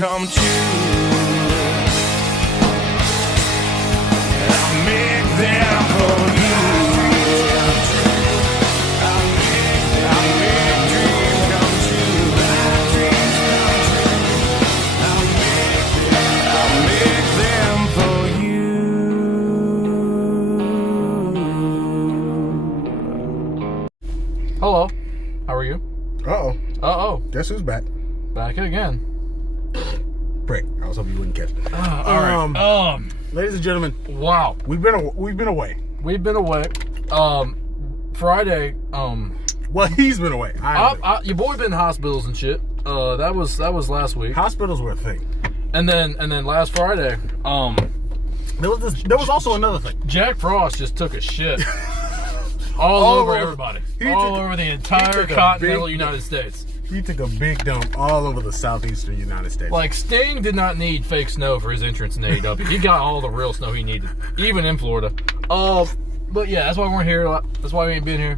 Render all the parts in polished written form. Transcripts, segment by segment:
come true. I'll make them for you. I'll make dreams come true. I'll make them for you. Hello. How are you? Uh-oh. Uh-oh. Guess who's back? Back again. Break. I was hoping you wouldn't catch it. All right. Ladies and gentlemen, Wow. we've been away. We've been away. Friday. Well, he's been away. Your boy been in hospitals and shit. That was last week. Hospitals were a thing. And then last Friday, There was also another thing. Jack Frost just took a shit all over everybody, all over the entire continental United States. He took a big dump all over the southeastern United States. Like, Sting did not need fake snow for his entrance in AEW. He got all the real snow he needed, even in Florida. But yeah, that's why we weren't here. That's why we ain't been here.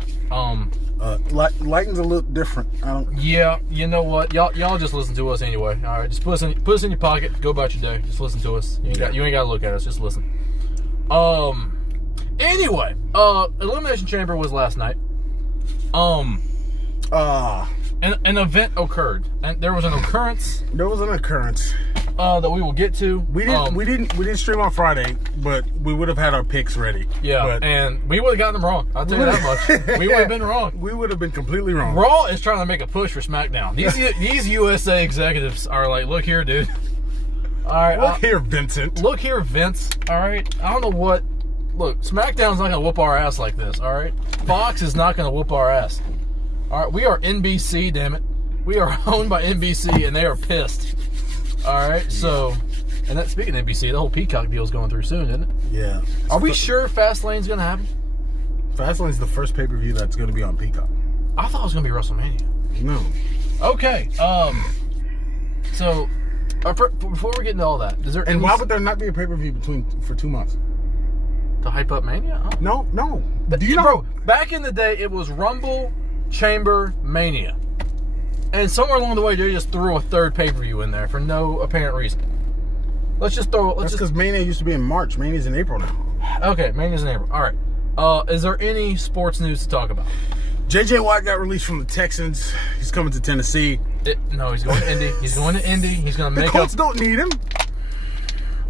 Lighting's a little different. Yeah, you know what? Y'all just listen to us anyway. All right, just put us in your pocket. Go about your day. Just listen to us. You ain't got to look at us. Just listen. Anyway, Elimination Chamber was last night. An event occurred, and there was an occurrence. There was an occurrence that we will get to. We didn't stream on Friday, but we would have had our picks ready. Yeah, and we would have gotten them wrong. I'll tell you that much. We would have been wrong. We would have been completely wrong. Raw is trying to make a push for SmackDown. These USA executives are like, look here, dude. All right, look here, Vincent. Look here, Vince. All right, I don't know what. Look, SmackDown's not gonna whoop our ass like this. All right, Fox is not gonna whoop our ass. All right, we are NBC, damn it. We are owned by NBC, and they are pissed. All right, so, and that speaking of NBC, the whole Peacock deal is going through soon, isn't it? Yeah. Are we sure Fastlane's going to happen? Fastlane's the first pay-per-view that's going to be on Peacock. I thought it was going to be WrestleMania. No. Okay. So, before we get into all that, is there? And why would there not be a pay-per-view for 2 months? To hype up Mania? Oh. No. Do you know? Bro, back in the day, it was Rumble, Chamber, Mania. And somewhere along the way, they just threw a third pay-per-view in there for no apparent reason. That's because Mania used to be in March. Mania's in April now. Okay, Mania's in April. All right. Is there any sports news to talk about? J.J. Watt got released from the Texans. He's coming to Tennessee. No, he's going to Indy. He's going to Indy. He's going to make up. The Colts don't need him.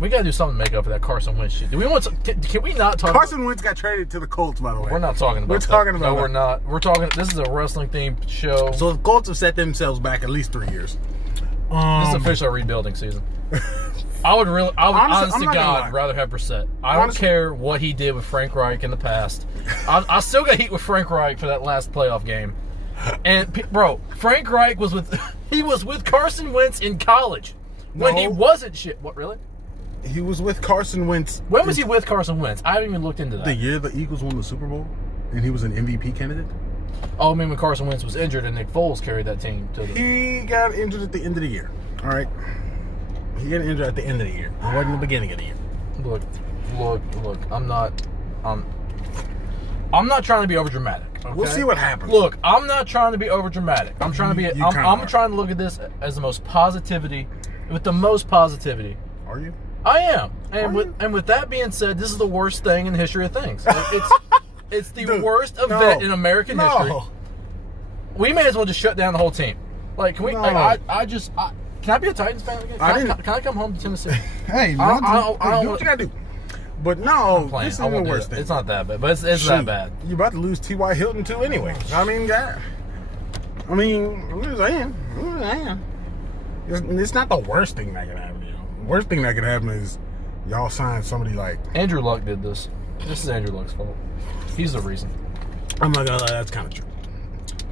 We got to do something to make up for that Carson Wentz shit. Do we want to, can we not talk Carson Wentz got traded to the Colts, by the way. We're not talking about that. No, we're not. We're talking, this is a wrestling-themed show. So the Colts have set themselves back at least 3 years. This is officially a rebuilding season. I would honest to God, rather have Brissett. I don't care what he did with Frank Reich in the past. I still got heat with Frank Reich for that last playoff game. And, bro, Frank Reich was with Carson Wentz in college when he wasn't shit. What, really? He was with Carson Wentz. When was he with Carson Wentz? I haven't even looked into that. The year the Eagles won the Super Bowl, and he was an MVP candidate. Oh, I mean when Carson Wentz was injured and Nick Foles carried that team to the... He got injured at the end of the year. All right. He got injured at the end of the year. It wasn't the beginning of the year. Look. I'm not trying to be overdramatic. Okay? We'll see what happens. Look, I'm not trying to be overdramatic. I'm trying to be. I'm trying to look at this as the most positivity, with the most positivity. Are you? I am. And with that being said, this is the worst thing in the history of things. It's the worst event in American history. We may as well just shut down the whole team. Like, can we? No. Can I be a Titans fan again? Can I come home to Tennessee? Hey, do what you gotta do. But no, this isn't the worst thing. It's not that bad, but it's that bad. You're about to lose T.Y. Hilton too, anyway. I mean, I'm just saying. It's not the worst thing that can happen. The worst thing that could happen is y'all sign somebody like Andrew Luck did this. This is Andrew Luck's fault. He's the reason. I'm not gonna lie, that's kind of true.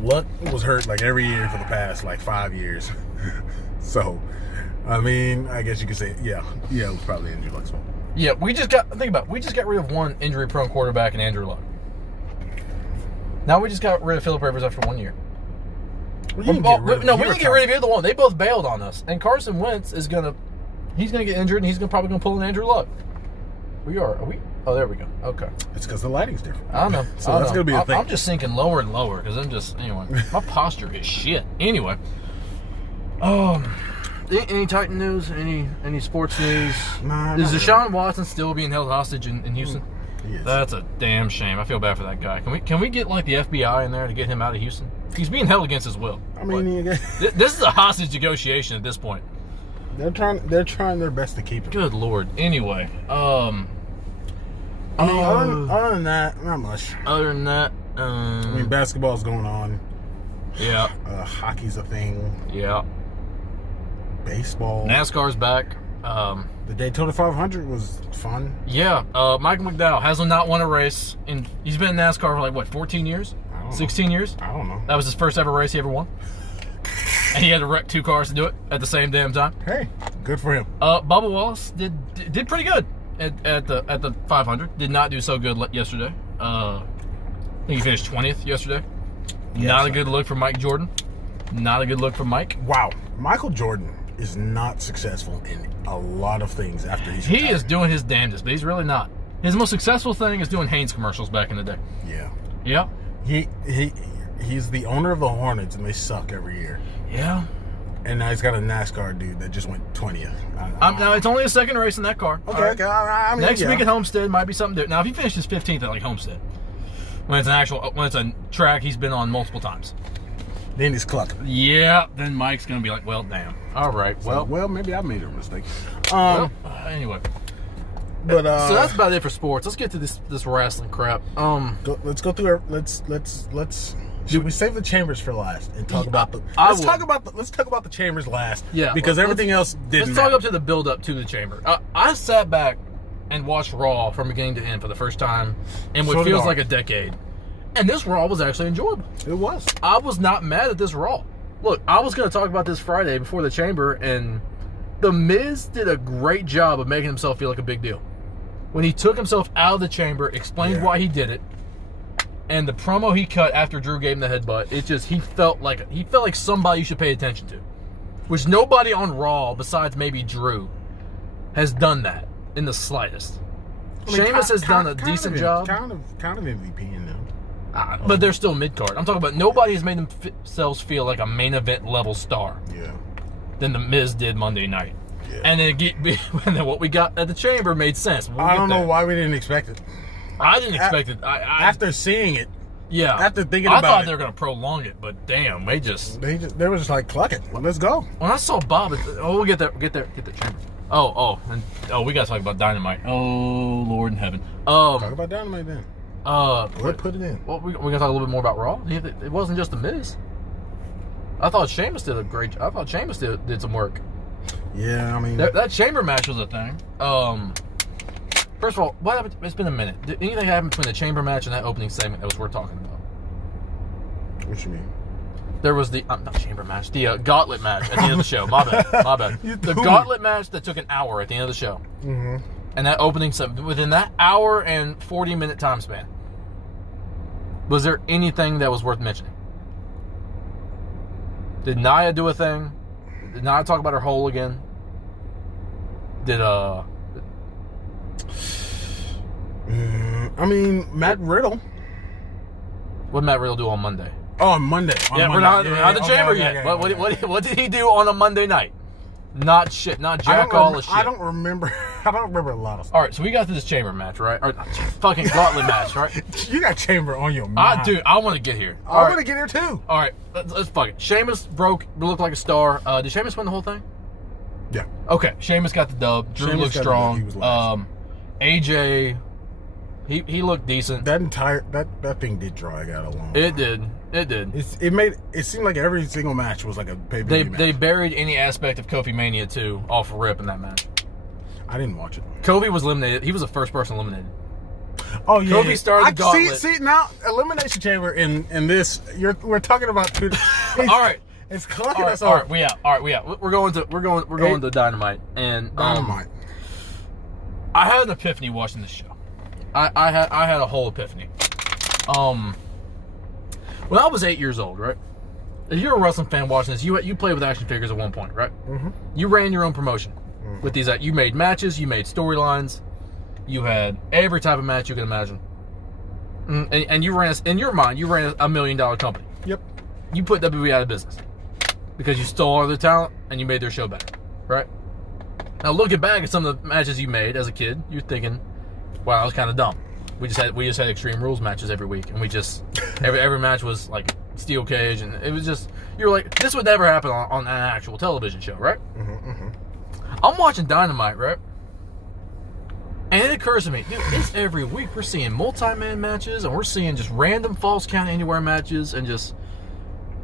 Luck was hurt like every year for the past like 5 years. So, I mean, I guess you could say, yeah, it was probably Andrew Luck's fault. Yeah, we just got rid of one injury-prone quarterback in Andrew Luck. Now we just got rid of Philip Rivers after 1 year. We didn't get rid of either one. They both bailed on us. And Carson Wentz he's gonna get injured, and he's probably gonna pull an Andrew Luck. Are we? Oh, there we go. Okay. It's because the lighting's different. I know. So that's gonna be a thing. I'm just sinking lower and lower because anyway. My posture is shit. Anyway. Any Titan news? Any sports news? Nah, Is not Deshaun Watson still being held hostage in Houston? He is. That's a damn shame. I feel bad for that guy. Can we get like the FBI in there to get him out of Houston? He's being held against his will. I mean, This is a hostage negotiation at this point. they're trying their best to keep him. Good Lord. Anyway, I mean, other than that, not much. other than that, I mean, basketball's going on. yeah, Hockey's a thing. yeah. Baseball. NASCAR's back. The Daytona 500 was fun. Yeah, Michael McDowell has not won a race, and he's been in NASCAR for like, what, 14 years? I don't know. 16 years? I don't know. That was his first ever race he ever won. And he had to wreck 2 cars to do it at the same damn time. Hey, good for him. Bubba Wallace did pretty good at the 500. Did not do so good yesterday. I think he finished 20th yesterday. Yes, Not a sir. good look for Mike Jordan. Not a good look for Mike. Wow, Michael Jordan is not successful in a lot of things after he's He retired. is doing his damnedest, but he's really not. His most successful thing is doing Hanes commercials back in the day. Yeah. Yeah. He's the owner of the Hornets, and they suck every year. Yeah. And now he's got a NASCAR dude that just went 20th. Now, it's only a second race in that car. Okay, All right. okay. I mean, Next yeah. week at Homestead might be something different. Now, if he finishes 15th at like Homestead, when it's a track he's been on multiple times, Then he's cluck. yeah, then Mike's gonna be like, well, damn. All right, Well, maybe I made a mistake. Anyway, But so that's about it for sports. Let's get to this wrestling crap. let's go through our let's should we save the chambers for last and talk about the let's talk about the chambers last. Yeah, because let's- everything else didn't Let's talk matter. up to the build up to the chamber. I sat back and watched Raw from beginning to end for the first time in what So did feels I. like a decade, and this Raw was actually enjoyable. It was. I was not mad at this Raw. Look, I was going to talk about this Friday before the Chamber, and The Miz did a great job of making himself feel like a big deal. When he took himself out of the Chamber, explained why he did it, and the promo he cut after Drew gave him the headbutt, he felt like somebody you should pay attention to. Which nobody on Raw, besides maybe Drew, has done that in the slightest. I mean, Sheamus has done a kind decent of, job. Kind of MVP in them. But they're still mid-card. I'm talking about nobody has made themselves feel like a main event level star Yeah. than The Miz did Monday night. Yeah. And then what we got at the Chamber made sense. I don't know why we didn't expect it. I didn't expect it. After seeing it, yeah. after thinking I about thought it, they were going to prolong it, but damn, they were just like, cluck it. Let's go. when I saw Bob, we'll get there, get the Chamber. We got to talk about Dynamite. Oh, Lord in heaven. Talk about Dynamite then. Let's put it in. Well, we're going to talk a little bit more about Raw. It wasn't just The Miz. I thought Sheamus did a great job. I thought Sheamus did some work. Yeah, I mean, That Chamber match was a thing. First of all, what happened? It's been a minute. Did anything happen between the Chamber match and that opening segment that was worth talking about? what you mean? There was the not Chamber match, the Gauntlet match at the end of the show. My bad. The Gauntlet match that took an hour at the end of the show. Mm-hmm. And that opening segment, within that hour and 40-minute time span, was there anything that was worth mentioning? Did Nia do a thing? Did Nia talk about her hole again? I mean, Matt Riddle. What did Matt Riddle do on Monday? Oh, on Monday. We're not at the Chamber yet. What did he do on a Monday night? Not shit. Not jack all the shit. I don't remember. I don't remember a lot of stuff. All right, so we got to this Chamber match, right? Or fucking Gauntlet match, right? You got Chamber on your mind. Dude, I want to get here. I want to get here too. All right, let's fuck it. Sheamus looked like a star. Did Sheamus win the whole thing? Yeah. Okay, Sheamus got the dub. Drew Sheamus looked got the strong. dub. He was last. AJ, he looked decent. That entire that thing did drag out a long. It did. It seemed like every single match was like a pay-per-view match. They buried any aspect of Kofi Mania 2 off rip in that match. I didn't watch it. Kofi was eliminated. He was the first person eliminated. Oh yeah. Kofi started the gauntlet. See now Elimination Chamber in this. We're talking about two. All right. It's clucking All right, us all off. right, we out. We're going to Dynamite and Dynamite. I had an epiphany watching this show. I had a whole epiphany. When I was 8 years old, right? If you're a wrestling fan watching this, you played with action figures at one point, right? Mm-hmm. You ran your own promotion with these. You made matches, you made storylines, you had every type of match you can imagine, and you ran in your mind. You ran $1 million company. Yep. You put WWE out of business because you stole all their talent and you made their show better. right? Now looking back at some of the matches you made as a kid, you're thinking, wow, that was kind of dumb. We just had Extreme Rules matches every week, and we just every match was like steel cage, and it was just, you were like, this would never happen on an actual television show, right? I'm watching Dynamite, right? And it occurs to me, dude, it's every week we're seeing multi-man matches, and we're seeing just random Falls Count Anywhere matches, and just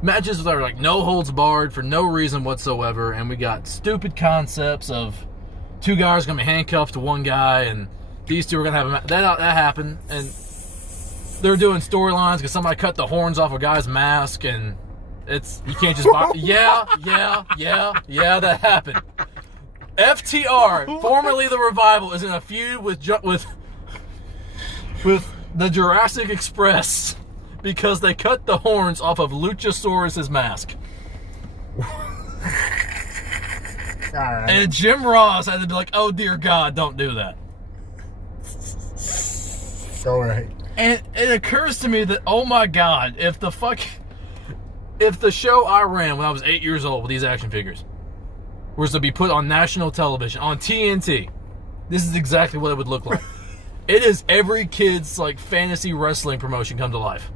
matches that are like no holds barred for no reason whatsoever, and we got stupid concepts of two guys going to be handcuffed to one guy, and these two are going to have a match. That happened, and they're doing storylines because somebody cut the horns off a guy's mask, and it's, you can't just buy, yeah, that happened. FTR, formerly the Revival, is in a feud with the Jurassic Express because they cut the horns off of Luchasaurus's mask. Alright. And Jim Ross had to be like, oh dear God, don't do that. Alright. And it occurs to me that, oh my God, if the show I ran when I was 8 years old with these action figures was to be put on national television, on TNT, this is exactly what it would look like. It is every kid's like fantasy wrestling promotion come to life.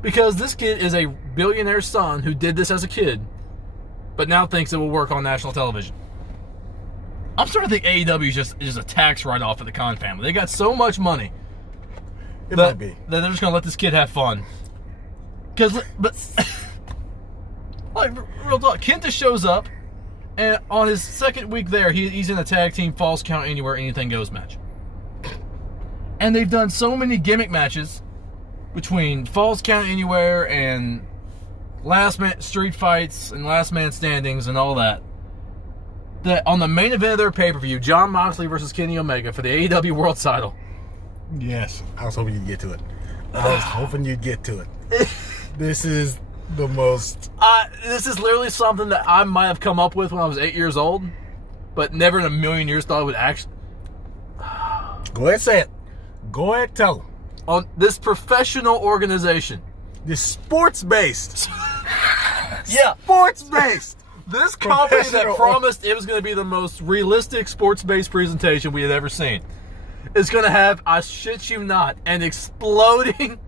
Because this kid is a billionaire's son who did this as a kid, but now thinks it will work on national television. I'm starting to think AEW is just a tax write-off for the Khan family. They got so much money Might be. that they're just going to let this kid have fun. But like, real talk, Kenta shows up, and on his second week there, he's in a tag team Falls Count Anywhere, Anything Goes match. And they've done so many gimmick matches between Falls Count Anywhere and last man street fights and last man standings and all that, that on the main event of their pay-per-view, Jon Moxley versus Kenny Omega for the AEW World Title. Yes, I was hoping you'd get to it. This is the most... This is literally something that I might have come up with when I was 8 years old, but never in a million years thought I would actually... Go ahead, say it. Go ahead, tell them. On this professional organization. This sports-based. Yeah. Sports-based. This company that Professional. promised it was going to be the most realistic sports-based presentation we had ever seen is going to have, I shit you not, an exploding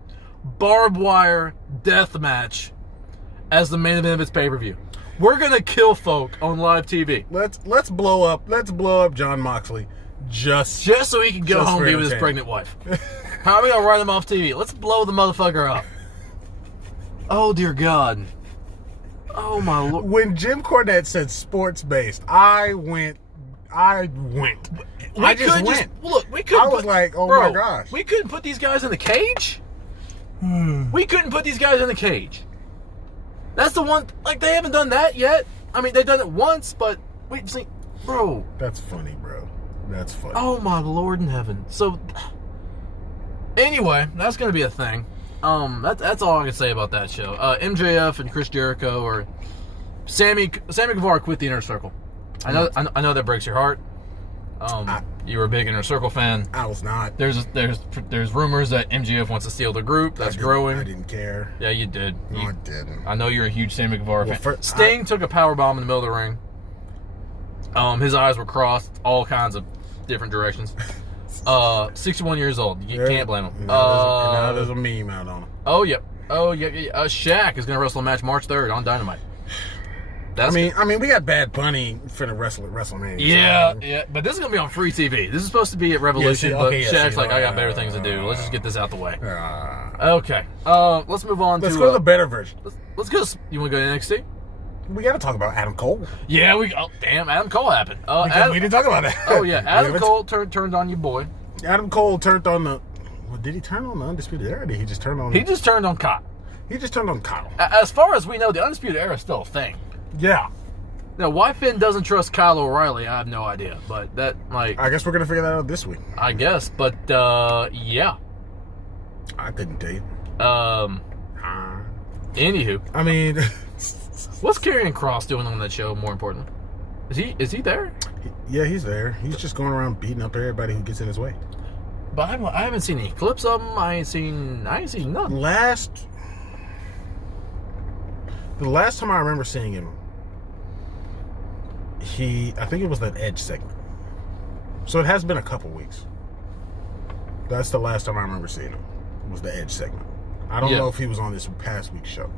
barbed wire death match as the main event of its pay-per-view. We're going to kill folk on live TV. Let's blow up Jon Moxley just so he can go Just home for and be with his entertainment. pregnant wife. How are we going to write him off TV? Let's blow the motherfucker up. Oh, dear God. Oh, my Lord. When Jim Cornette said sports-based, I went. I just went. Look, we couldn't. I was like, oh bro, my gosh. we couldn't put these guys in the cage. We couldn't put these guys in the cage. That's the one. Like, they haven't done that yet. I mean, they've done it once, but wait, see, bro. That's funny, bro. That's funny. Oh my Lord in heaven. So, anyway, that's gonna be a thing. That's all I can say about that show. MJF and Chris Jericho, or Sammy Guevara quit the Inner Circle. I know that breaks your heart. You were a big Inner Circle fan. I was not. There's rumors that MJF wants to steal the group. That's growing. I didn't care. Yeah, you did. No, I didn't. I know you're a huge Sammy Guevara fan. Sting took a powerbomb in the middle of the ring. His eyes were crossed all kinds of different directions. 61 years old. You can't blame him. Now there's a meme out on him. Oh, yep. Shaq is going to wrestle a match March 3rd on Dynamite. I mean, we got Bad Bunny finna wrestle at WrestleMania. Yeah, but this is going to be on free TV. This is supposed to be at Revolution, but Shaq's like, I got better things to do. Let's just get this out the way. Okay. Let's move on Let's go to the better version. Let's go. You want to go to NXT? We got to talk about Adam Cole. Yeah, damn, Adam Cole happened. We didn't talk about that. Oh, yeah. Adam Cole turned on your boy. Adam Cole turned on the... Well, did he turn on the Undisputed Era? Or did he just turn on... He just turned on Kyle. He just turned on Kyle. As far as we know, the Undisputed Era is still a thing. Yeah. Now, why Finn doesn't trust Kyle O'Reilly, I have no idea. But that, like... I guess we're going to figure that out this week. I guess, but, yeah. I couldn't tell you. Anywho. I mean... What's Karrion Kross doing on that show, more importantly? Is he there? Yeah, he's there. He's just going around beating up everybody who gets in his way. But I haven't seen any clips of him. I ain't seen nothing. The last time I remember seeing him I think it was that Edge segment. So it has been a couple weeks. That's the last time I remember seeing him. Was the Edge segment. I don't know if he was on this past week's show,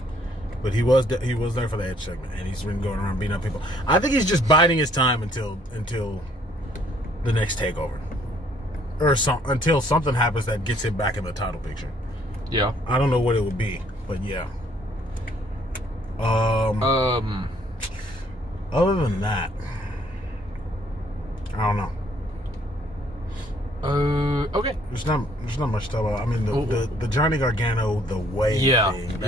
but he was there for the Edge segment, and he's been going around beating up people. I think he's just biding his time until the next takeover, or until something happens that gets him back in the title picture. Yeah. I don't know what it would be, but yeah. Other than that, I don't know. Okay. There's not much to talk about. I mean, the Johnny Gargano the way thing.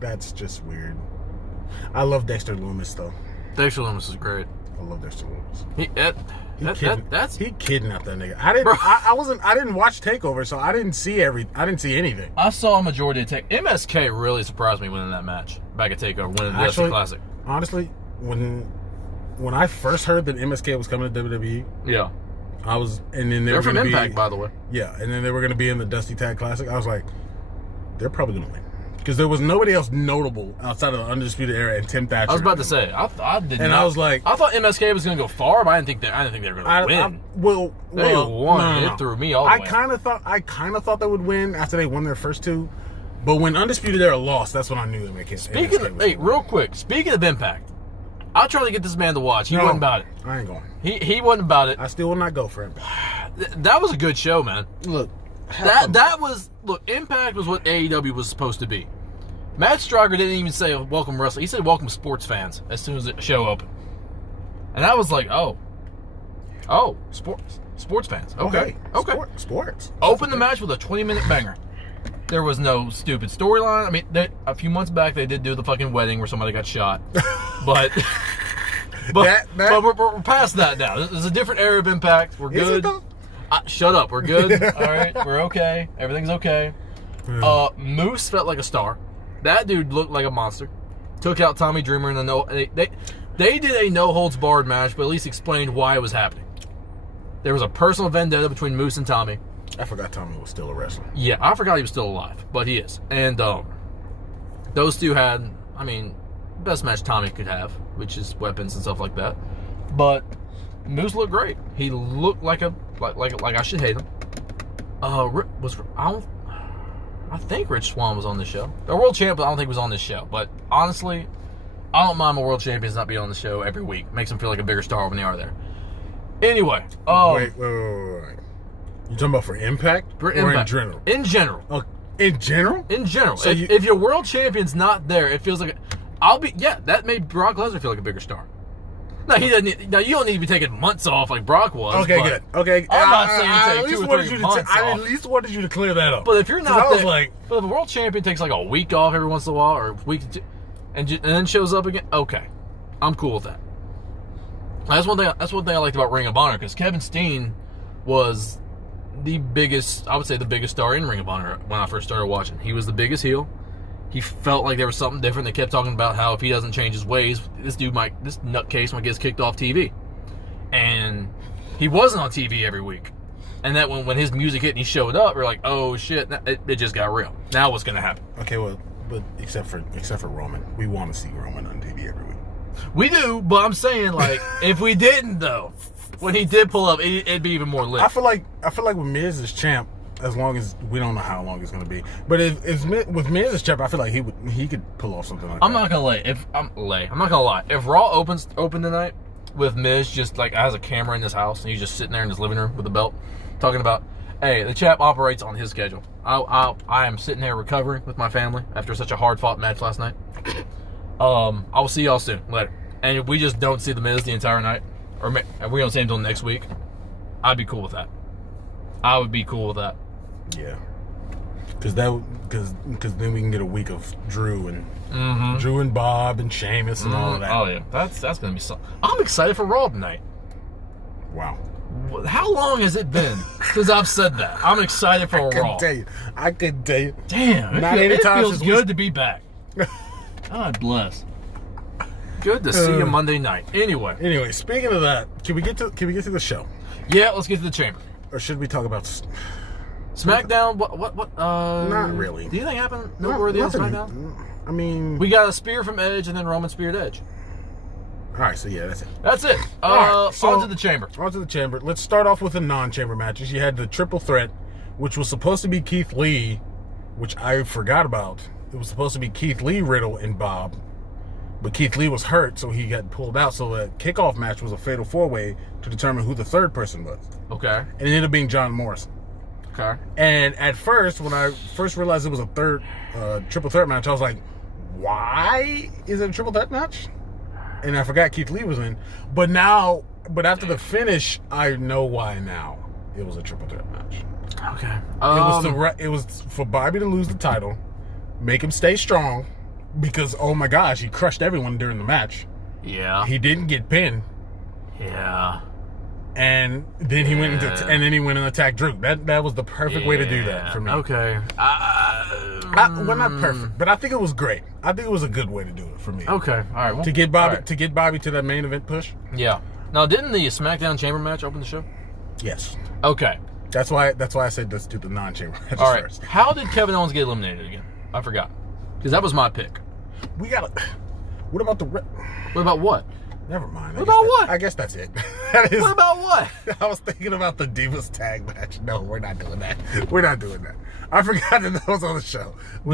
That's just weird. I love Dexter Lumis though. Dexter Lumis is great. I love Dexter Lumis. He kidnapped that nigga. I didn't watch Takeover, so I didn't see anything. I saw a majority of MSK really surprised me winning that match back at Takeover, winning the UFC Classic. Honestly, when I first heard that MSK was coming to WWE, yeah, I was, and then they're from Impact, by the way. Yeah, and then they were going to be in the Dusty Tag Classic. I was like, they're probably going to win. Because there was nobody else notable outside of the Undisputed Era and Tim Thatcher. I was about to say, I thought MSK was going to go far, but I didn't think they were going to win. They won. It threw me all the way. I kind of thought they would win after they won their first two, but when Undisputed Era lost, that's when I knew MSK. Real quick, speaking of Impact, I'll try to get this man to watch. He wasn't about it. I ain't going. He wasn't about it. I still will not go for Impact. That was a good show, man. Look, Impact was what AEW was supposed to be. Matt Striker didn't even say welcome wrestling. He said welcome sports fans as soon as the show opened. And I was like, oh, sports fans. Okay. Sports. Open the match with a 20-minute banger. There was no stupid storyline. I mean, a few months back they did do the fucking wedding where somebody got shot, but we're past that now. This is a different era of Impact. We're good. Shut up. We're good. All right, we're okay. Everything's okay. Moose felt like a star. That dude looked like a monster. Took out Tommy Dreamer in the They did a no holds barred match, but at least explained why it was happening. There was a personal vendetta between Moose and Tommy. I forgot Tommy was still a wrestler. Yeah, I forgot he was still alive, but he is. And those two had, best match Tommy could have, which is weapons and stuff like that. But Moose looked great. He looked like I should hate him. I think Rich Swann was on this show. The world champ, I don't think was on this show. But honestly, I don't mind my world champions not being on the show every week. Makes them feel like a bigger star when they are there. Anyway. Wait. You talking about for Impact? Or in general? In general. In general? In general. So if your world champion's not there, it feels like that made Brock Lesnar feel like a bigger star. Now he doesn't. Now you don't need to be taking months off like Brock was. Okay, good. Okay, I'm not saying take 2 or 3 months off. I at least wanted you to clear that up. But if you're not there, but if a world champion takes like a week off every once in a while, or a week, and then shows up again, okay, I'm cool with that. That's one thing I liked about Ring of Honor, because Kevin Steen was the biggest, I would say, the biggest star in Ring of Honor when I first started watching. He was the biggest heel. He felt like there was something different. They kept talking about how if he doesn't change his ways, this nutcase might get kicked off TV. And he wasn't on TV every week. And that when his music hit and he showed up, we're like, oh shit, it just got real. Now what's gonna happen? Okay, well, but except for Roman, we want to see Roman on TV every week. We do, but I'm saying, like, if we didn't though, when he did pull up, it'd be even more lit. I feel like with Miz as champ, as long as we don't know how long it's going to be, but if with Miz as champ, I feel like he could pull off something like that. I'm not gonna lie. I'm not gonna lie. If Raw open tonight with Miz just like has a camera in his house and he's just sitting there in his living room with a belt, talking about, hey, the champ operates on his schedule. I am sitting there recovering with my family after such a hard fought match last night. I will see y'all soon. Later. And if we just don't see the Miz the entire night, or we don't see him until next week, I'd be cool with that. I would be cool with that. Yeah, because then we can get a week of Drew and Bob and Sheamus and all of that. Oh yeah, that's gonna be something. I'm excited for Raw tonight. Wow. How long has it been since I've said that? I'm excited for Raw. I could tell you. Damn, it feels good to be back. God bless. Good to see you Monday night. Anyway, speaking of that, can we get to the show? Yeah, let's get to the chamber. Or should we talk about SmackDown? What? Not really. Do you think happened noteworthy on SmackDown? I mean, we got a spear from Edge, and then Roman speared Edge. All right, so yeah, that's it. That's it. Alright, so- on to the chamber. On to the chamber. Let's start off with the non-chamber matches. You had the triple threat, which was supposed to be Keith Lee, which I forgot about. It was supposed to be Keith Lee, Riddle, and Bob. But Keith Lee was hurt, so he got pulled out. So the kickoff match was a fatal four-way to determine who the third person was. Okay. And it ended up being John Morrison. Okay. And at first, when I first realized it was a third triple threat match, I was like, why is it a triple threat match? And I forgot Keith Lee was in. But after the finish, I know why now it was a triple threat match. Okay. It was for Bobby to lose the title, make him stay strong, because oh my gosh, he crushed everyone during the match. Yeah. He didn't get pinned. Yeah. And then he went and attacked Drew. That was the perfect way to do that for me. Okay. Well, not perfect, but I think it was great. I think it was a good way to do it for me. Okay. All right. Well, To get Bobby to that main event push. Yeah. Now, didn't the SmackDown Chamber match open the show? Yes. Okay. That's why I said let's do the non-chamber matches All right. first. How did Kevin Owens get eliminated again? I forgot. Because that was my pick. We gotta. What about the? What about what? Never mind. What about what? I guess that's it. What about what? I was thinking about the Divas tag match. No, we're not doing that. We're not doing that. I forgot that was on the show. All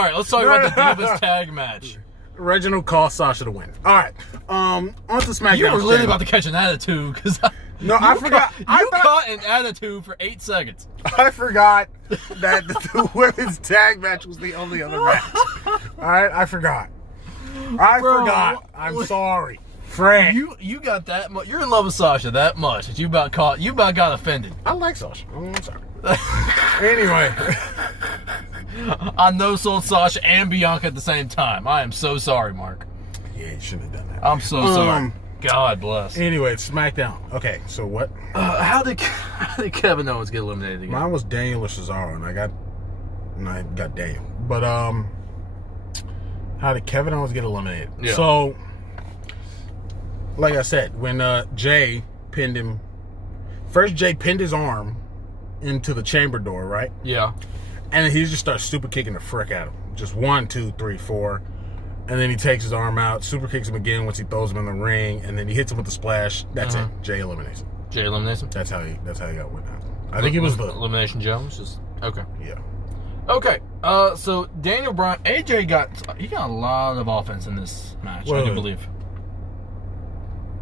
right, let's talk about the Divas tag match. Reginald cost Sasha to win. All right. On to SmackDown. You were really about to catch an attitude because I forgot. You caught an attitude for 8 seconds. I forgot that the women's tag match was the only other match. All right, I forgot. I forgot. I'm sorry, Frank. You got that much. You're in love with Sasha that much that you about got offended. I like Sasha. I'm sorry. Anyway, I know sold Sasha and Bianca at the same time. I am so sorry, Mark. yeah, you shouldn't have done that. I'm so sorry. God bless. Anyway, it's SmackDown. Okay, so what? How did Kevin Owens get eliminated again? Mine was Daniel or Cesaro, and I got Daniel. But how did Kevin Owens get eliminated? Yeah. So, like I said, when Jay pinned him, first Jay pinned his arm into the chamber door, right? Yeah. And then he just starts super kicking the frick at him. Just 1, 2, 3, 4. And then he takes his arm out, super kicks him again once he throws him in the ring, and then he hits him with the splash. That's it. Jay eliminates him. Jay eliminates him? That's how he got win. I think he was the Elimination Jones. Just okay. Yeah. Okay. So Daniel Bryan, AJ got a lot of offense in this match. I do believe.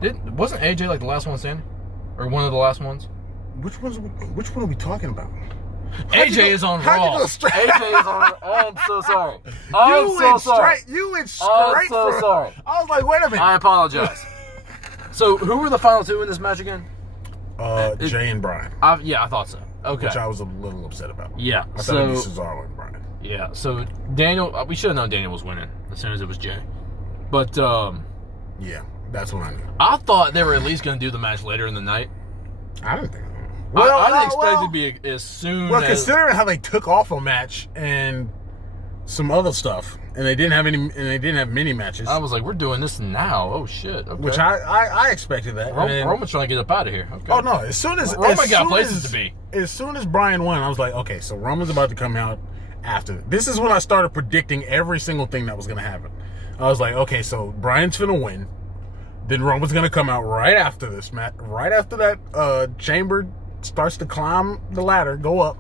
Wasn't AJ like the last one standing, or one of the last ones? Which one are we talking about? AJ is on Raw. AJ is on. I'm so sorry. You went straight. I'm so sorry. I was like, wait a minute. I apologize. So who were the final two in this match again? Jay and Bryan. Yeah, I thought so. Okay. Which I was a little upset about. Yeah. I thought it was Cesaro and Bryan. Yeah. So Daniel, we should have known Daniel was winning as soon as it was Jay. But yeah, that's what I knew. I thought they were at least going to do the match later in the night. I didn't think. I didn't expect it to be as soon as... Well, considering how they took off a match and some other stuff, and they didn't have many matches. I was like, we're doing this now. Oh, shit. Okay. Which I expected that. Roman's trying to get up out of here. Okay. Oh, no. As soon as... Roman got places to be. As soon as Bryan won, I was like, okay, so Roman's about to come out after. This is when I started predicting every single thing that was going to happen. I was like, okay, so Bryan's finna win. Then Roman's going to come out right after this match. Right after that chamber starts to climb the ladder, go up.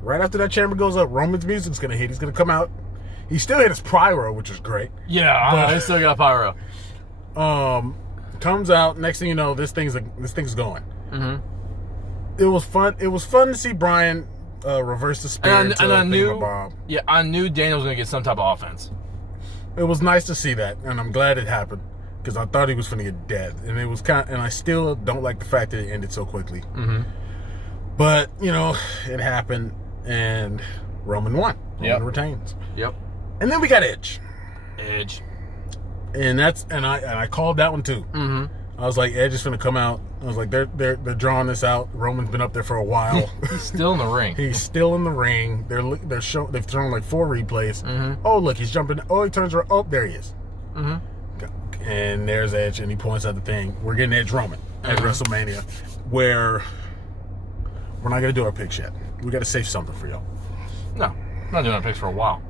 Right after that chamber goes up, Roman's music's going to hit. He's going to come out. He still hit his pyro, which is great. Yeah, I still got pyro. Comes out. Next thing you know, this thing's going. Mm-hmm. It was fun. It was fun to see Bryan reverse the spear and I knew, Bob. Yeah, I knew Daniel was going to get some type of offense. It was nice to see that, and I'm glad it happened because I thought he was going to get dead, and it was and I still don't like the fact that it ended so quickly. Mm-hmm. But it happened, and Roman won. Roman retains. Yep. And then we got Edge. And I called that one too. Mm-hmm. I was like, Edge is gonna come out. I was like, they're drawing this out. Roman's been up there for a while. He's still in the ring. He's still in the ring. They've thrown like 4 replays. Mm-hmm. Oh, look, he's jumping. Oh, he turns around. Oh, there he is. Mm-hmm. And there's Edge, and he points at the thing. We're getting Edge Roman at WrestleMania, where we're not gonna do our picks yet. We got to save something for y'all. No, I'm not doing our picks for a while.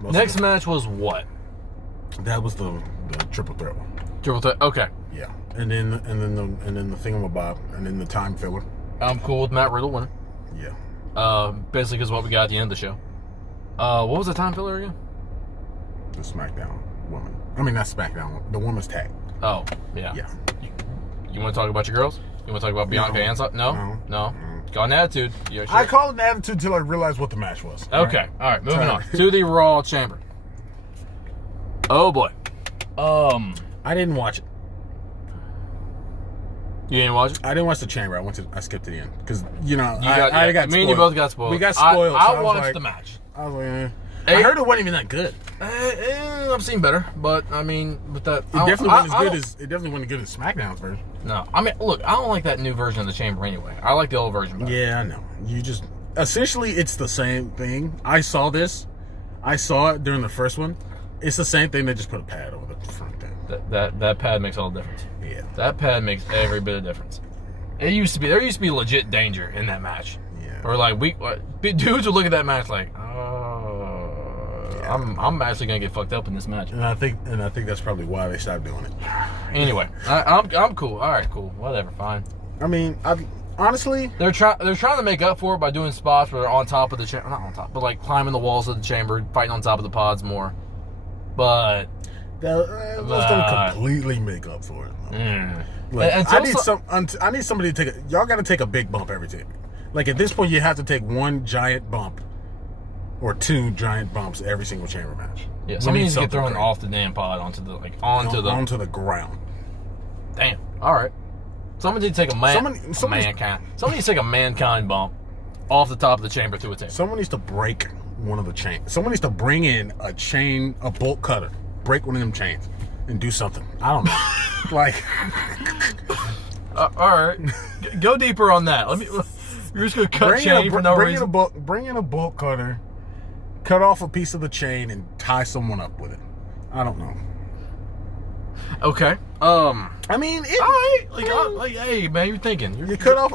Next match was what? That was the triple threat one. Triple threat. Okay. Yeah, and then the thingamabob, and then the time filler. I'm cool with Matt Riddle winning. Yeah. Basically, because what we got at the end of the show. What was the time filler again? The SmackDown woman. I mean, not SmackDown. The women's tag. Oh, yeah. Yeah. You want to talk about your girls? You want to talk about Bianca and something? No. Got an attitude. Yeah, sure. I call it an attitude until I realized what the match was. Okay. All right. Moving on to the Raw Chamber. Oh boy. I didn't watch it. You didn't watch it? I didn't watch the chamber. I skipped to the end because Me I got and you both got spoiled. We got spoiled. I watched the match. I was like, I heard it wasn't even that good. I've seen better, but I mean, with that, It definitely wasn't as good as SmackDown's version. No, I mean, look, I don't like that new version of the chamber anyway. I like the old version better. Yeah, I know. You just essentially it's the same thing. I saw it during the first one. It's the same thing. They just put a pad over the front thing. That pad makes all the difference. Yeah. That pad makes every bit of difference. There used to be legit danger in that match. Yeah. Or like dudes would look at that match like, I'm actually gonna get fucked up in this match. And I think that's probably why they stopped doing it. Anyway, I'm cool. All right, cool. Whatever, fine. I mean, honestly, they're trying to make up for it by doing spots where they're on top of the chamber, not on top, but like climbing the walls of the chamber, fighting on top of the pods more. But those don't completely make up for it. Like, I need somebody to take y'all got to take a big bump every time. Like at this point, you have to take one giant bump or two giant bumps every single chamber match. Yeah, somebody needs to get thrown off the damn pod onto the ground. Damn. All right. Somebody needs to take Somebody needs to take a mankind bump off the top of the chamber through a table. Someone needs to break one of the chains. Someone needs to bring in a bolt cutter, break one of them chains, and do something. I don't know. Like, all right, go deeper on that. You're just gonna cut chain for no reason. Bring in a bolt cutter, cut off a piece of the chain, and tie someone up with it. I don't know. Okay. I mean, all right. Hey, man, you're thinking. You cut off.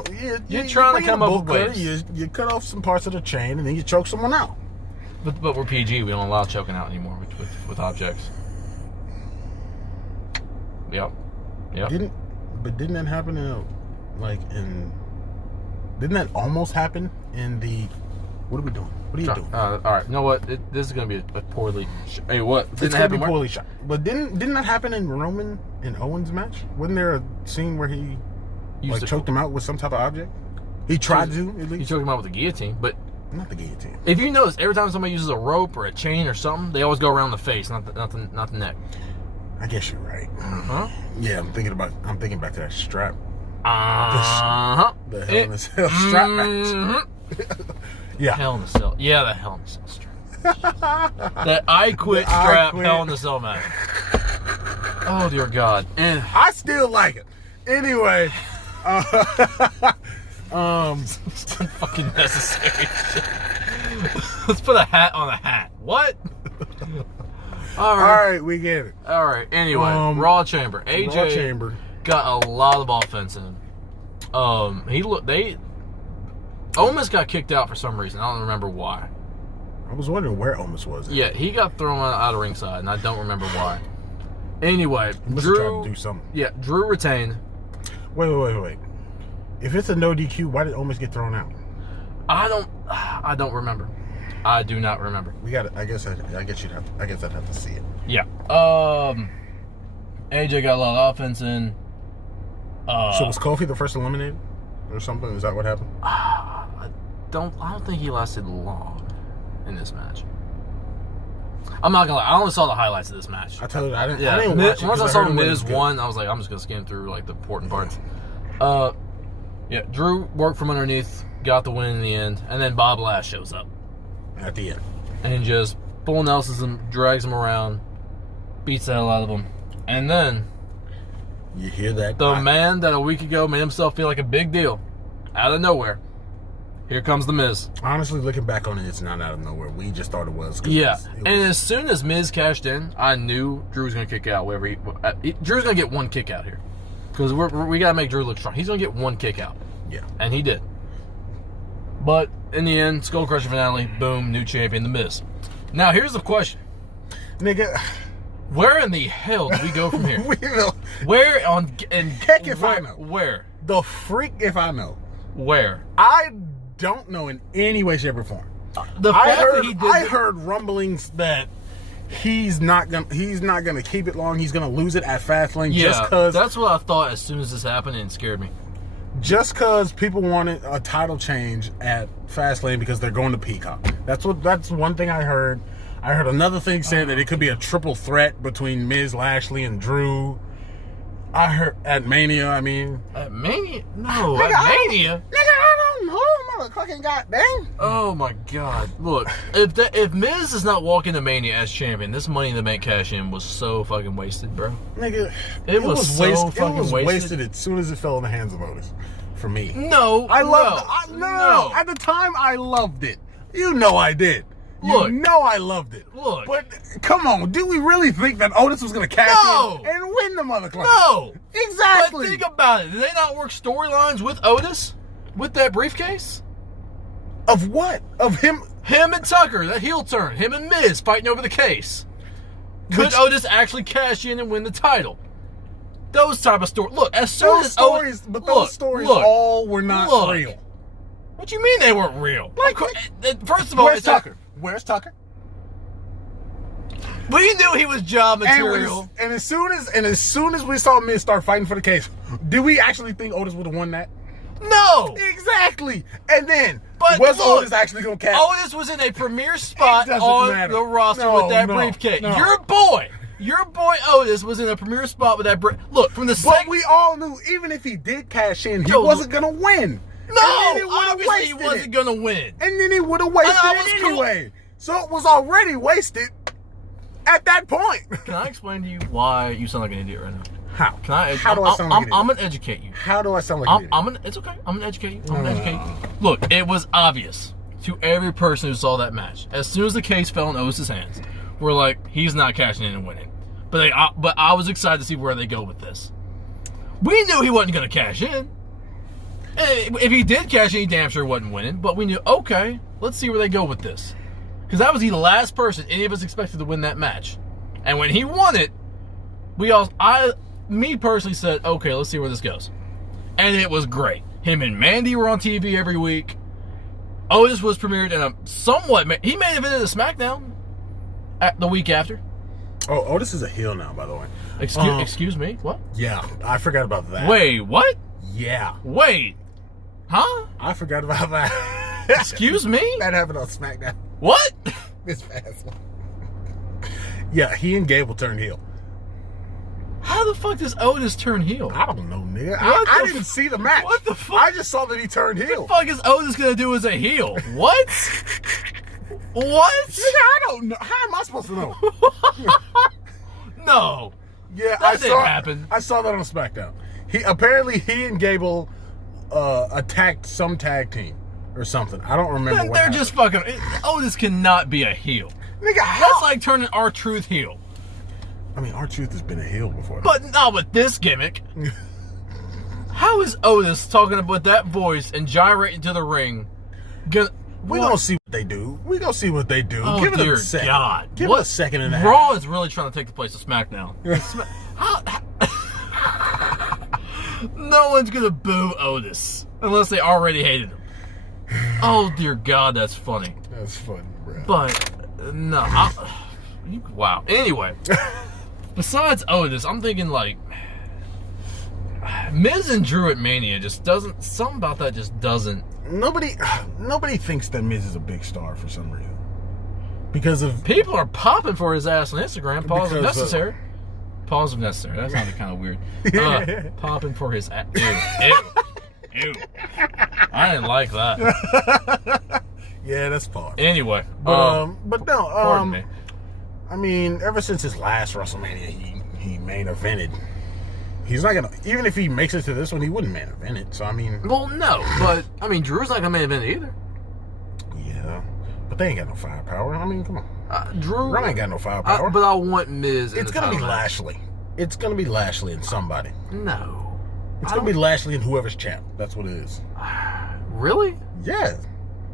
You're trying to come up with ways. You cut off some parts of the chain, and then you choke someone out. But we're PG. We don't allow choking out anymore with objects. Yep. Didn't that happen didn't that almost happen in the? What are we doing? What are you doing? All right. You know what? This is gonna be a poorly. Hey, what? It's gonna be poorly shot. But didn't that happen in Roman and Owens match? Wasn't there a scene where he choked him out with some type of object? He tried to. At least. He choked him out with a guillotine, but not the guillotine. If you notice, every time somebody uses a rope or a chain or something, they always go around the face, not the neck. I guess you're right. Huh? Yeah, I'm thinking back to that strap. The Hell in a Cell strap match. Yeah. Hell in a Cell. Yeah, the Hell in a Cell strap. That I Quit strap Hell in a Cell match. Oh, dear God. And I still like it. Anyway. It's fucking necessary. Let's put a hat on a hat. What? All right, we get it. All right. Anyway, Raw Chamber. AJ got a lot of offense in. They almost got kicked out for some reason. I don't remember why. I was wondering where Omos was. Yeah, he got thrown out of ringside, and I don't remember why. Anyway, Drew tried to do something. Yeah, Drew retained. Wait. If it's a no DQ, why did Omos get thrown out? I don't remember. I do not remember. We got it. I guess I'd have to see it. Yeah. AJ got a lot of offense in. So was Kofi the first eliminated, or something? Is that what happened? I don't think he lasted long in this match. I'm not gonna lie. I only saw the highlights of this match. I told you, I didn't watch it. Once I saw Miz won, I was like, I'm just gonna skim through like the important parts. Yeah, Drew worked from underneath, got the win in the end, and then Bob Lash shows up at the end and just full Nelsons him, drags him around, beats the hell out of him, and then you hear that the man that a week ago made himself feel like a big deal, out of nowhere. Here comes the Miz. Honestly, looking back on it, it's not out of nowhere. We just thought it was. Yeah, and as soon as Miz cashed in, I knew Drew was going to kick out. Drew's going to get one kick out here. Because we got to make Drew look strong. He's going to get one kick out. Yeah. And he did. But in the end, Skull Crusher finale, boom, new champion, The Miz. Now, here's the question. Nigga, Where in the hell do we go from here? We know. Where on and Heck if I know. Where? The freak if I know. Where? I don't know in any way, shape, or form. The fact that he did. I heard rumblings that he's not gonna keep it long. He's gonna lose it at Fastlane just because. That's what I thought as soon as this happened, and it scared me. Just because people wanted a title change at Fastlane because they're going to Peacock. That's one thing I heard. I heard another thing saying that it could be a triple threat between Miz, Lashley, and Drew. I heard at Mania. I mean, at Mania? No, nigga, at Mania. Nigga, I don't know, motherfucking goddamn. Oh my God! Look, if Miz does not walk into Mania as champion, this Money in the Bank cash in was so fucking wasted, bro. Nigga, it was so fucking it was wasted as soon as it fell in the hands of Otis. For me, no, I loved it. No. At the time, I loved it. You know, I did. Look, you know I loved it. Look. But come on, do we really think that Otis was going to cash in and win the motherfucker? No. Exactly. But think about it. Did they not work storylines with Otis? With that briefcase? Of what? Of him? Him and Tucker, that heel turn. Him and Miz fighting over the case. Could Otis actually cash in and win the title? Those type of stories. Look, as soon as stories, but those stories all were not real. What you mean they weren't real? Like, first of all, where's Tucker? Where's Tucker? We knew he was job material. And as soon as we saw Miz start fighting for the case, did we actually think Otis would have won that? No. Exactly. And then, was Otis actually going to cash? Otis was in a premier spot on the roster with that briefcase. No. Your boy Otis was in a premier spot with that Look, from the But we all knew, even if he did cash in, he wasn't going to win. No, obviously he wasn't going to win. And then he would have wasted it anyway. So it was already wasted at that point. Can I explain to you why you sound like an idiot right now? How? How do I sound like an idiot? I'm going to educate you. How do I sound like an idiot? It's okay. I'm going to educate you. Look, it was obvious to every person who saw that match. As soon as the case fell in Otis' hands, we're like, he's not cashing in and winning. But I was excited to see where they go with this. We knew he wasn't going to cash in. And if he did cash in, he damn sure wasn't winning. But we knew, okay, let's see where they go with this. Because that was the last person any of us expected to win that match. And when he won it, me personally said, okay, let's see where this goes. And it was great. Him and Mandy were on TV every week. Otis was premiered in he made it into SmackDown the week after. Oh, Otis is a heel now, by the way. Excuse me? What? Yeah, I forgot about that. Wait, what? Yeah. Wait. Huh? I forgot about that. Excuse me? That happened on SmackDown. What? This fast one. Yeah, he and Gable turned heel. How the fuck does Otis turn heel? I don't know, nigga. I didn't see the match. What the fuck? I just saw that he turned heel. What the fuck is Otis gonna do as a heel? What? What? Nigga, I don't know. How am I supposed to know? No. Yeah, that didn't happen. I saw that on SmackDown. He and Gable attacked some tag team or something. I don't remember. They're just fucking. Otis cannot be a heel. Nigga, that's like turning R-Truth heel. I mean, R-Truth has been a heel before. But not with this gimmick. How is Otis talking about that voice and gyrating to the ring? We gonna see what they do. We gonna see what they do. Oh, give it dear a second. God. Give it a second and a half. Raw is really trying to take the place of SmackDown. No one's gonna boo Otis unless they already hated him. Oh dear God, that's funny. That's funny, bro. But no, wow. Anyway, besides Otis, I'm thinking like Miz and Drew at Mania just doesn't. Something about that just doesn't. Nobody thinks that Miz is a big star for some reason. Because of people are popping for his ass on Instagram. Pause if necessary. Pause if necessary. That sounded kind of weird. Popping for his ass. Ew. I didn't like that. Yeah, that's pause. Anyway, but no. Pardon me. I mean, ever since his last WrestleMania, he main evented. He's not gonna, even if he makes it to this one, he wouldn't main event it. So I mean, well, no, but I mean, Drew's not gonna main event it either. Yeah, but they ain't got no firepower. I mean, come on, Drew ain't got no firepower. But I want Miz. It's gonna be Lashley. It's gonna be Lashley and somebody. No, it's gonna be Lashley and whoever's champ. That's what it is. Really? Yeah.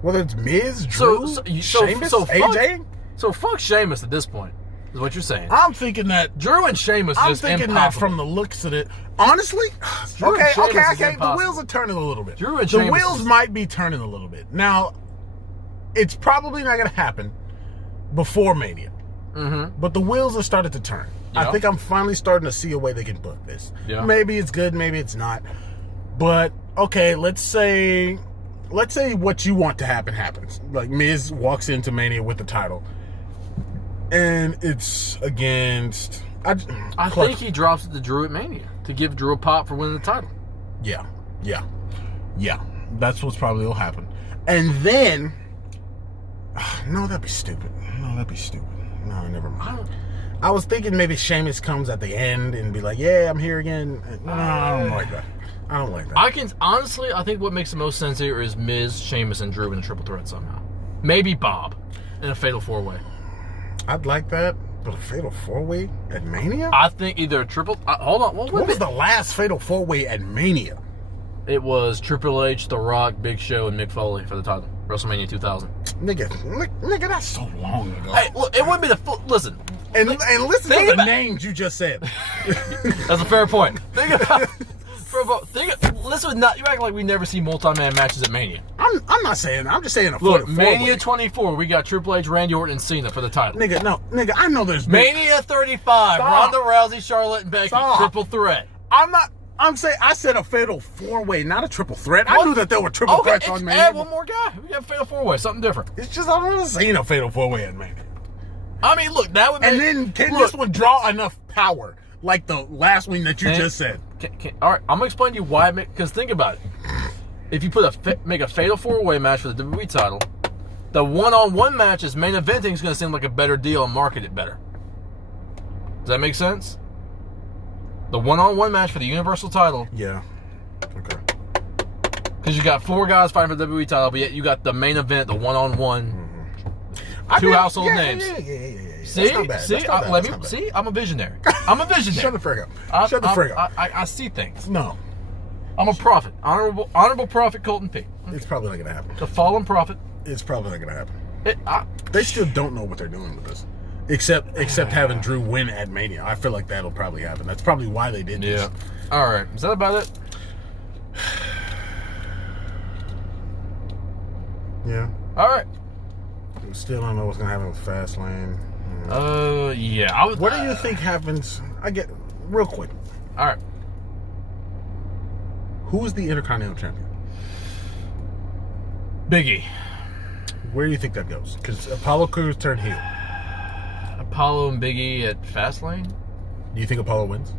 Whether it's Miz, Drew, Sheamus, AJ. Fuck, so fuck Sheamus at this point. Is what you're saying. I'm thinking that Drew and Sheamus I'm is thinking impossible. that from the looks of it. Honestly, Drew and okay. Sheamus is The impossible. wheels are turning a little bit. Drew and the Sheamus wheels is- might be turning a little bit. Now, it's probably not going to happen before Mania. Mm-hmm. But the wheels are starting to turn. Yeah. I think I'm finally starting to see a way they can book this. Yeah. Maybe it's good, maybe it's not. But okay, let's say what you want to happen happens. Like Miz walks into Mania with the title, and it's against. I think he drops it to Drew at Mania to give Drew a pop for winning the title. Yeah. That's what's probably will happen. And then, no, that'd be stupid. No, never mind. I was thinking maybe Sheamus comes at the end and be like, "Yeah, I'm here again." No, I don't like that. I think what makes the most sense here is Miz, Sheamus, and Drew in a triple threat somehow. Maybe Bob in a fatal 4-way. I'd like that, but a fatal 4-way at Mania? I think either a triple. Hold on. What was the last fatal 4-way at Mania? It was Triple H, The Rock, Big Show, and Mick Foley for the title. WrestleMania 2000. Nigga, that's so long ago. Hey, look, it wouldn't be the full. Listen. And listen to the names you just said. That's a fair point. Think about. Listen, you act like we never see multi-man matches at Mania. I'm not saying. I'm just saying a Look, fatal Mania 4-way. 24, we got Triple H, Randy Orton, and Cena for the title. Nigga, I know there's Mania 35, Stop. Ronda Rousey, Charlotte, and Becky, Stop. triple threat. I'm saying I said a fatal 4-way, not a triple threat. I knew that there were triple threats on Mania. Add one more guy. We got a fatal 4-way, something different. It's just I've never seen a fatal 4-way at Mania. I mean, look, that would make... And then can this one draw enough power like the last one that you just said? All right, I'm going to explain to you why. Because think about it. If you make a fatal 4-way match for the WWE title, the one-on-one match as main eventing is going to seem like a better deal and market it better. Does that make sense? The one-on-one match for the Universal title. Yeah. Okay. Because you got 4 guys fighting for the WWE title, but yet you got the main event, the one-on-one, two household names. Yeah. See, That's not bad. see, That's not bad. That's not bad. see. I'm a visionary. I'm a visionary. Shut the frick up. Shut the frick up. I see things. No. I'm a prophet. Honorable prophet, Colton Peay. It's probably not going to happen. The fallen prophet. It's probably not going to happen. They still don't know what they're doing with this. Except having Drew win at Mania. I feel like that'll probably happen. That's probably why they did this. Yeah. All right. Is that about it? Yeah. All right. We still don't know what's going to happen with Fastlane. Yeah. What do you think happens? Real quick. All right. Who's the Intercontinental Champion? Big E. Where do you think that goes? Because Apollo Crews turned heel. Apollo and Big E at Fastlane? Do you think Apollo wins?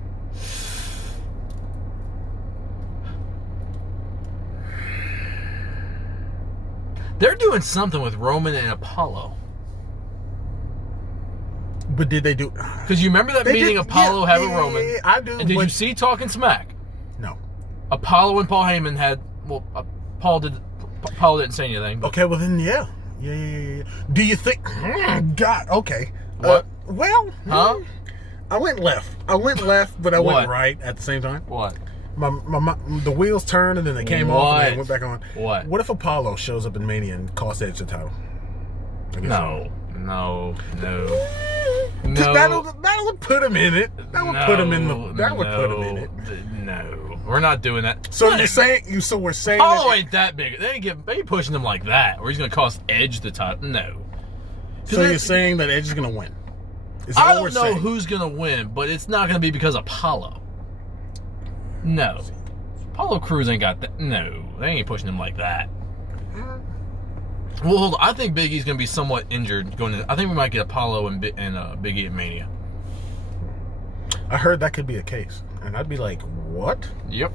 They're doing something with Roman and Apollo. But did they do? Because you remember that meeting Apollo had with Roman? Yeah, I do. And did you see Talking Smack? No. Apollo and Paul Heyman had... Well, Paul didn't say anything. But Okay, well then, yeah. Do you think? God, okay. What? Well, I went left. But I went right at the same time. What? The wheels turned and then they came off and then went back on. What? What if Apollo shows up in Mania and costs Edge the title? No. That'll put him in it. That would put him in it. No, we're not doing that. So we're saying Apollo ain't that big. They ain't pushing him like that, or he's gonna cost Edge the title. No. So you're saying that Edge is gonna win? Is that I what we're don't know saying? who's gonna win, but it's not gonna be because of Apollo. No. Apollo Crews ain't got that. No, they ain't pushing him like that. Well, hold on. I think Big E's going to be somewhat injured going in. I think we might get Apollo and Big E at Mania. I heard that could be a case. And I'd be like, what? Yep.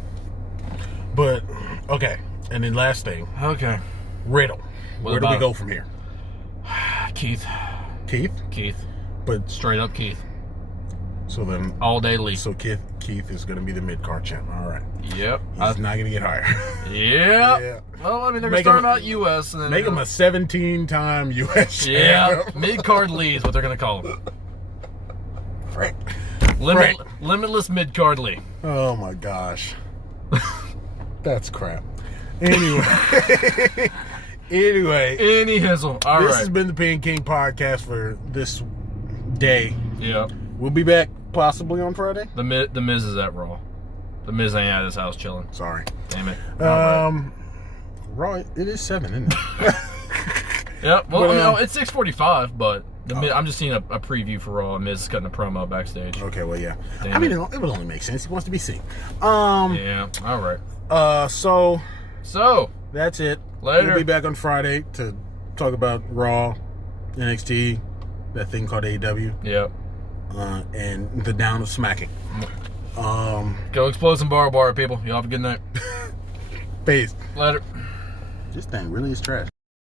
But, okay. And then last thing. Okay. Riddle. Where do we go from here? Keith. Keith? But Straight up Keith. So then... All day Lee. So Keith is going to be the mid-card champ. All right. Yep. He's not going to get higher. Yep. Yeah. Well, I mean, they're going to start out U.S. and then Make him a 17-time U.S. Yeah. champ. Mid-card Lee is what they're going to call him. Frank. Limitless mid-card Lee. Oh, my gosh. That's crap. Anyway. Any hizzle. All right. This has been the Peay and King podcast for this day. Yeah. We'll be back possibly on Friday. The Miz is at Raw. The Miz ain't at his house chilling. Sorry. Damn it. All right. Raw, it is 7, isn't it? Yeah, well, it's 6:45, but I'm just seeing a preview for Raw. Miz is cutting a promo backstage. Okay, well, yeah. Damn I mean, it would only make sense. He wants to be seen. Yeah, all right. So that's it. Later. We'll be back on Friday to talk about Raw, NXT, that thing called AEW. Yeah. And the down of smacking. Go explode some barbed wire, people. Y'all have a good night. Peace. Later. This thing really is trash.